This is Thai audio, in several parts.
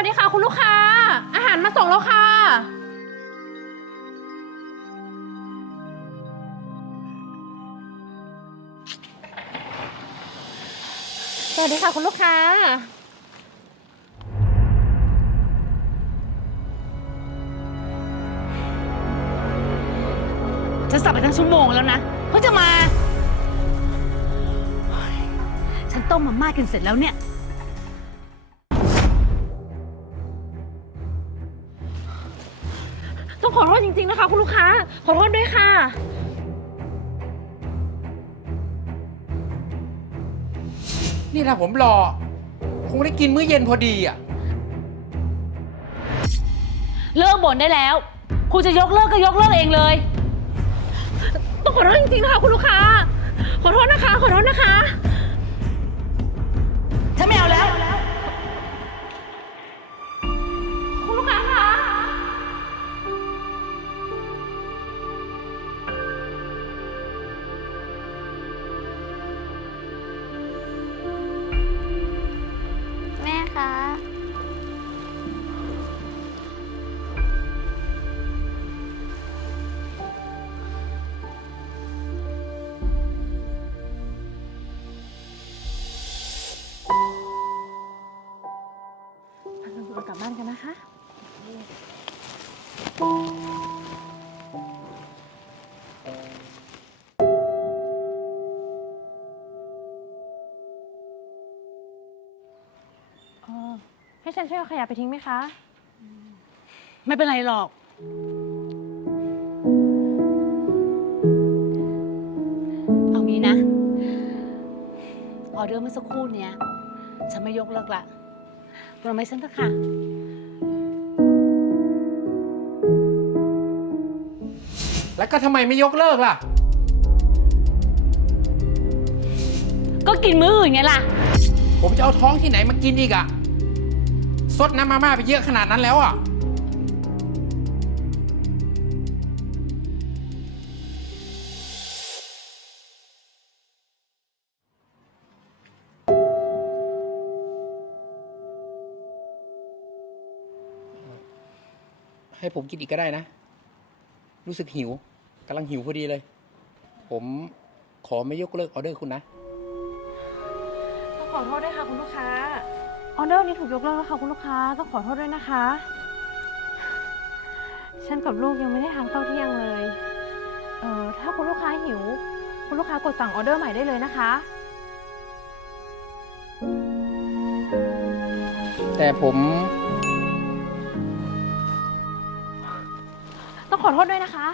วัสดีค่ะคุณลูกค้า อาหารมาส่งแล้วค่ะ สวัสดีค่ะคุณลูกค้า ฉันสับไปทั้งชั่วโมงแล้วนะเพิ่งจะมา ฉันต้มมาม่ากินเสร็จแล้วเนี่ย ต้องขอโทษจริงๆนะคะ คุณลูกค้า ขอโทษด้วยค่ะ นี่ถ้าผมรอ คงได้กินมื้อเย็นพอดีอะ เลิกบ่นได้แล้ว คุณจะยกเลิกก็ยกเลิกเองเลย ต้องขอโทษจริงๆนะคะ คุณลูกค้า ขอโทษนะคะ ขอโทษนะคะ เออให้ฉันช่วยเอาขยะไปทิ้งไหมคะ ไม่เป็นไรหรอก เอางี้นะ ออเดอร์เมื่อสักครู่เนี้ย ฉันไม่ยกเลิกละโปรโมชั่นเถอะค่ะ แล้วก็ทำไมไม่ยกเลิกล่ะ ก็กินมื้ออื่นไงล่ะ ผมจะเอาท้องที่ไหนมากินอีกอะซดน้ำมาม่าไปเยอะขนาดนั้นแล้วอะให้ผมกินอีกก็ได้นะ รู้สึกหิวกำลังหิวพอดีเลย ผมขอไม่ยกเลิกออเดอร์คุณนะ ต้องขอโทษด้วยค่ะคุณลูกค้า ออเดอร์นี้ถูกยกเลิกแล้วค่ะคุณลูกค้าต้องขอโทษด้วยนะคะ ฉันกับลูกยังไม่ได้ทานข้าวเที่ยงเลย เอ่อถ้าคุณลูกค้าหิว คุณลูกค้ากดสั่งออเดอร์ใหม่ได้เลยนะคะ แต่ผม ขอโทษด้วยนะคะ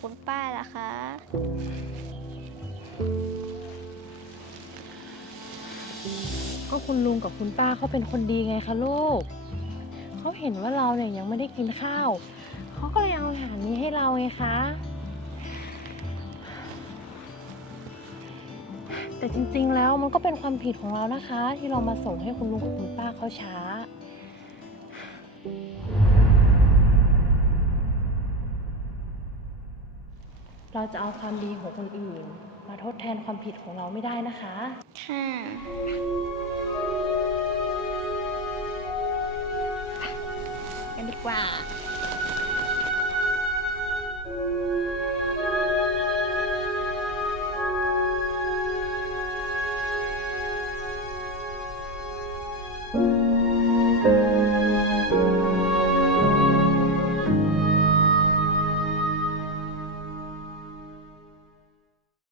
คุณลุงกับคุณป้าล่ะคะ ก็คุณลุงกับคุณป้าเขาเป็นคนดีไงคะลูก เขาเห็นว่าเราเนี่ยยังไม่ได้กินข้าว เขาก็เลยเอาอาหารนี้ให้เราไงคะ แต่จริงๆแล้วมันก็เป็นความผิดของเรานะคะ ที่เรามาส่งให้คุณลุงกับคุณป้าเขาช้า เราจะเอาความดีของคนอื่น มาทดแทนความผิดของเราไม่ได้นะคะ ค่ะ กันดีกว่า